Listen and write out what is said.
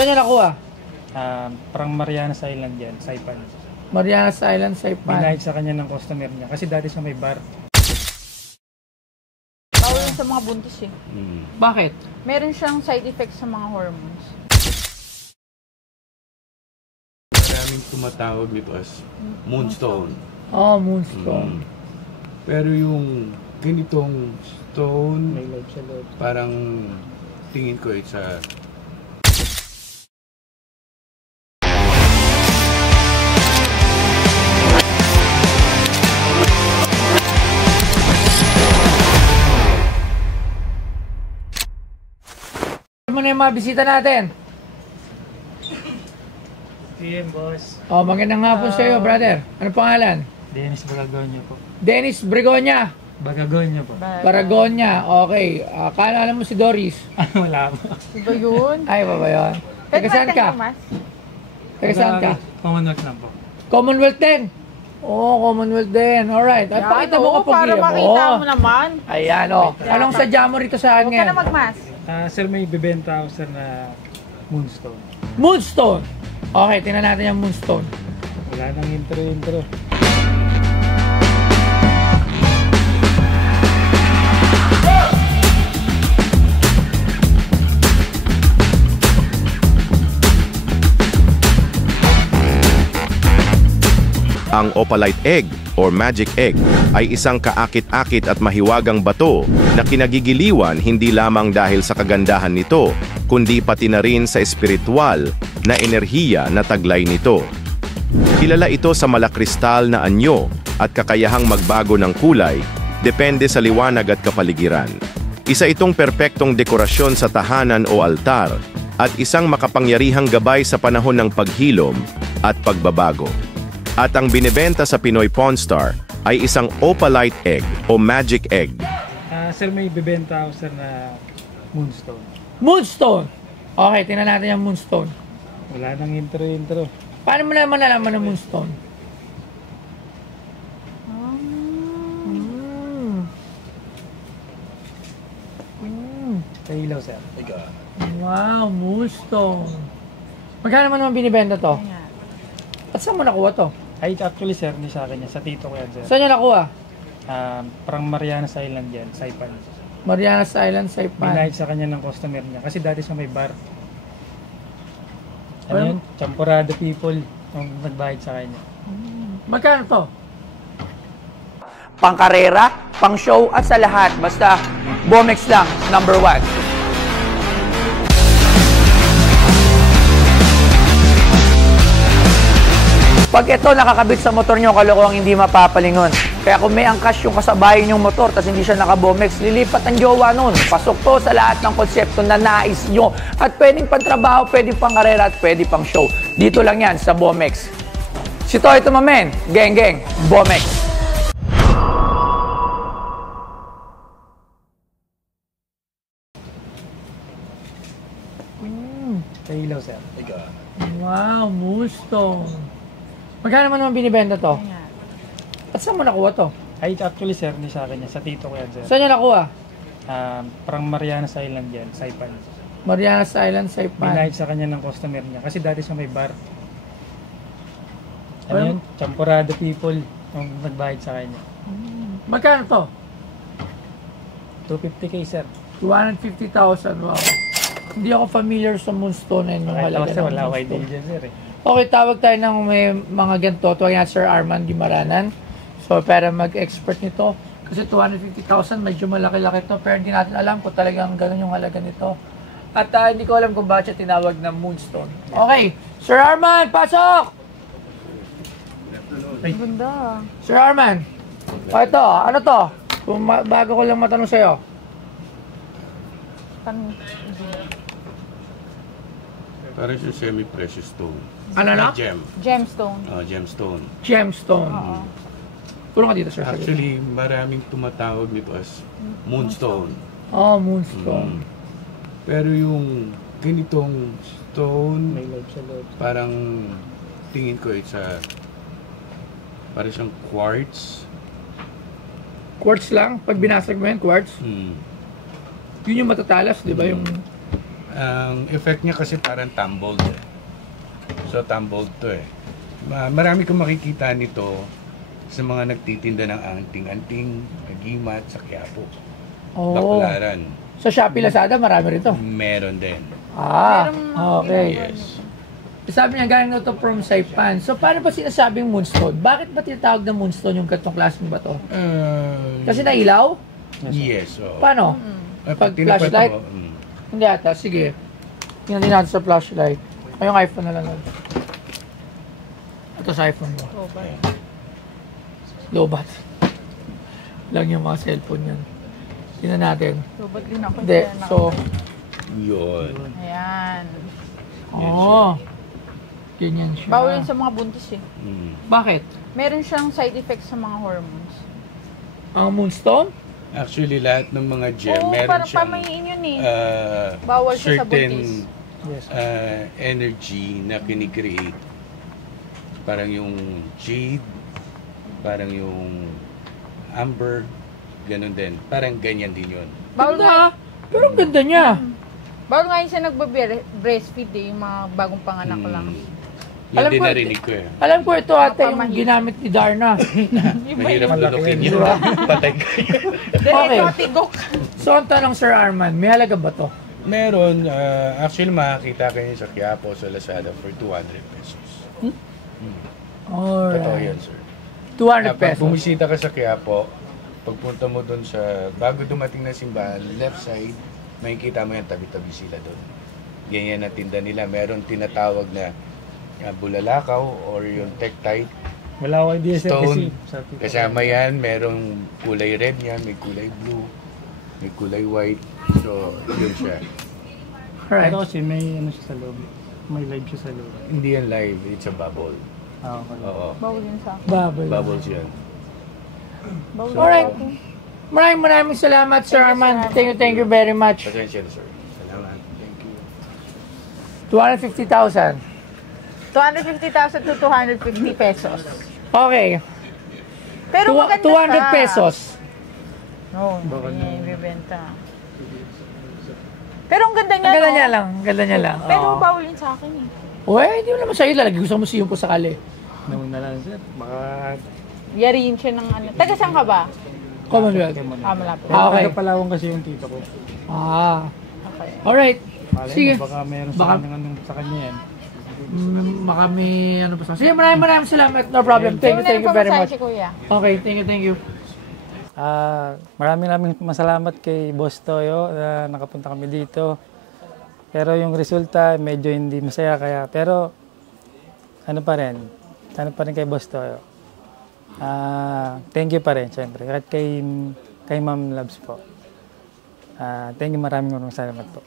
Saan niya nakuha? Parang Marianas Island yan, Saipan. Marianas Island, Saipan. Binayad sa kanya ng customer niya. Kasi dati sa may bar. Bawal yun sa mga buntis eh. Bakit? Meron siyang side effects sa mga hormones. Maraming tumatawag nito as moonstone. Oh, moonstone. Pero yung ganitong stone, May live sa loob. parang tingin ko it's a Ano na yung mga bisita natin? PM, boss. Oh, magandang hapon sa iyo, brother. Ano pangalan? Dennis Bagagonya po. Dennis Brigonya. Bagagonya po. Paragonya. Okay. Kaalala mo si Doris? Wala po. Diba yun? Ay, ba yun? Taga saan ka? Taga saan ka? Commonwealth lang po. Commonwealth din. Oo, Commonwealth din. Alright. At pakita mo kapag para makita mo naman. Ayan, oh. Anong sadya mo rito sa akin Huwag ka ngayon? na magmas. Sir, may bibenta ako sir na moonstone. Moonstone. Okay, tingnan natin yung moonstone. Wala nang intro. Ang opalite egg or magic egg ay isang kaakit-akit at mahiwagang bato na kinagigiliwan hindi lamang dahil sa kagandahan nito, kundi pati na rin sa espiritual na enerhiya na taglay nito. Kilala ito sa malakristal na anyo at kakayahang magbago ng kulay depende sa liwanag at kapaligiran. Isa itong perpektong dekorasyon sa tahanan o altar at isang makapangyarihang gabay sa panahon ng paghilom at pagbabago. At ang binebenta sa Pinoy Pawn Star ay isang opalite egg o magic egg. Sir, may bibenta ako sir na moonstone. Moonstone. Okay, tingnan natin yung moonstone. Wala nang intro. Paano mo naman nalaman ng moonstone? Sa ilaw sir. Wow, moonstone. Magkano naman binibenta to? At saan mo nakuha to? Ay, actually sir, ni sa akin yan. Sa tito ko yan sir. Saan niya nakuha? Parang Marianas Island yan, Saipan. Marianas Island, Saipan. Binayad sa kanya ng customer niya. Kasi dati sa may bar. Ano Well, yun? Champurado people ang nagbayad sa kanya. Magkano to? Pangkarera, pang show at sa lahat. Basta Bomex lang, number 1. Pag ito nakakabit sa motor nyo, kalokohang hindi mapapalingon. Kaya kung may angkas yung kasabayan yung motor tapos hindi siya naka-Bomex, lilipat ang jowa nun. Pasok to sa lahat ng konsepto na nais nyo. At pwedeng pantrabaho, pwedeng pang karera at pwedeng pang show. Dito lang yan sa Bomex. Si Toy Tumamen, geng, Bomex. Sa ilaw sir. Wow, moonstone. Magkano naman binibenta to? At saan mo nakuha to? Ay, actually sir, ni sa akin yan. Sa tito ko yan sir. Saan niya nakuha? Parang Marianas Island yan, Saipan. Marianas Island, Saipan. Binayad sa kanya ng customer niya. Kasi dati sa may bar. Ano Well, yun? Champurado people ang nagbayad sa kanya. Magkano to? 250k sir. 250,000, wow. Hindi ako familiar sa moonstone na yung Kahit halaga kasi ng wala white moonstone. dyan sir eh. Okay, tawag tayo ng may mga ganito. Tuwag yan Sir Arman Gimaranan. So, para mag-expert nito. Kasi 250,000, medyo malaki-laki to. Pero hindi natin alam kung talagang ganun yung halaga nito. At hindi ko alam kung bakit siya tinawag na moonstone. Okay, Sir Arman, pasok! Ganda. Sir Arman, ito, ano to? Kung bago ko lang matanong sa'yo. Parang yung semi-precious stone. Ano na? Gem. Gemstone. Gemstone. Gemstone. Puro ka dito, sir. Actually, maraming tumatawag nito as moonstone. Oh, moonstone. Pero yung ganitong stone, May live sa loob. parang tingin ko it's a parang siyang quartz. Quartz lang? Pag binasag mo yan, quartz? Hmm. Yun yung matatalas, di ba? Yung Ang effect niya kasi parang tumbled eh. So tumbled to eh. Marami kong makikita nito sa mga nagtitinda ng anting-anting, agimat, sa Quiapo. Oo. Baklaran. Sa Shopee Lazada, marami rin to. Meron din. Ah, Merong okay. Yes. Sabi niya, galing na to from Saipan. So, paano ba sinasabing moonstone? Bakit ba tinatawag na moonstone yung ganitong klaseng bato? Kasi nailaw? Yes. Oo. Paano? Pag tinapad flashlight? mo, Hindi ata, sige. Tingnan din natin sa flashlight. Ay, yung iPhone na lang. Ito sa iPhone mo. Oh, ba? Lobat. Lang yung mga cellphone yan. Tingnan natin. So, ba't din ako Hindi, dyan? so, Yun. Ayan. oo. Ganyan siya. Bawal yun sa mga buntis eh. Mm. Bakit? Meron siyang side effects sa mga hormones. Ang moonstone? Actually, lahat ng mga gem, Oo, meron parang siyang pamahiin yun eh. certain Bawal siya sa buntis. Yes. energy na kinikreate. Parang yung jade, parang yung amber, ganun din. Parang ganyan din yun. Bawal nga, Ganda. Pero ang ganda niya. bawal nga yung siya nagbe-breastfeed eh, yung mga bagong panganak lang. Yun Alam din ko- narinig ko eh. Alam ko ito ate yung Mapamahid. ginamit ni Darna. Mahirap Malaki tunukin yun, yun. Patay kayo. Diretso tigok. So, ang tanong, Sir Arman, may halaga ba to? Meron, actually makakita kayo sa Quiapo, sa Lazada for 200 pesos. Totoo Alright. yan, sir. 200 Pag pesos. bumisita ka sa Quiapo, pagpunta mo dun sa, bago dumating na simbahan, left side, makikita mo yan, tabi-tabi sila dun. Ganyan na tinda nila. Meron tinatawag na bulalakaw or yung tektite. Wala ako idea sir kasi Stone. sabi ko. Kasama yan, merong kulay red yan, may kulay blue, may kulay white. So, yun siya. Alright. Pero kasi may ano siya sa loob. May live siya sa loob. Hindi yan live, it's a bubble. Okay. Oo, Bawal yun sa akin. Bubble. bubbles yan. Bawal Alright. sa akin. Maraming salamat, Sir Arman. Thank you very much. Pasensya na, sir. Salamat. Thank you. 250,000. 250,000 to 250 pesos. Okay. Pero maganda 200 siya. pesos. No, Baka hindi na- ibibenta. Pero ang ganda Ang niya, ganda no? niya lang. Ang ganda niya lang. Pero Oo. bawal yun sa akin eh. Uy, hindi mo naman sa'yo. Lalagay ko sa museum po sakali. Naman na lang sir. Baka Yariin siya ng ano. Taga saan ka ba? Commonwealth. Malapit. Ah, okay. Taga Palawan kasi yung tito ko. Ah. Okay. Alright. Malay Sige. mo, baka meron Baka- sa kanya sa kanya yan. Baka may ano pa sa... Sige, maraming salamat. No problem. Thank you very much. Si Kuya. Okay, thank you. Maraming masalamat kay Boss Toyo na nakapunta kami dito. Pero yung resulta medyo hindi masaya pero ano pa rin kay Boss Toyo. Thank you pa rin syempre at kay Ma'am Labs po. Thank you, maraming salamat po.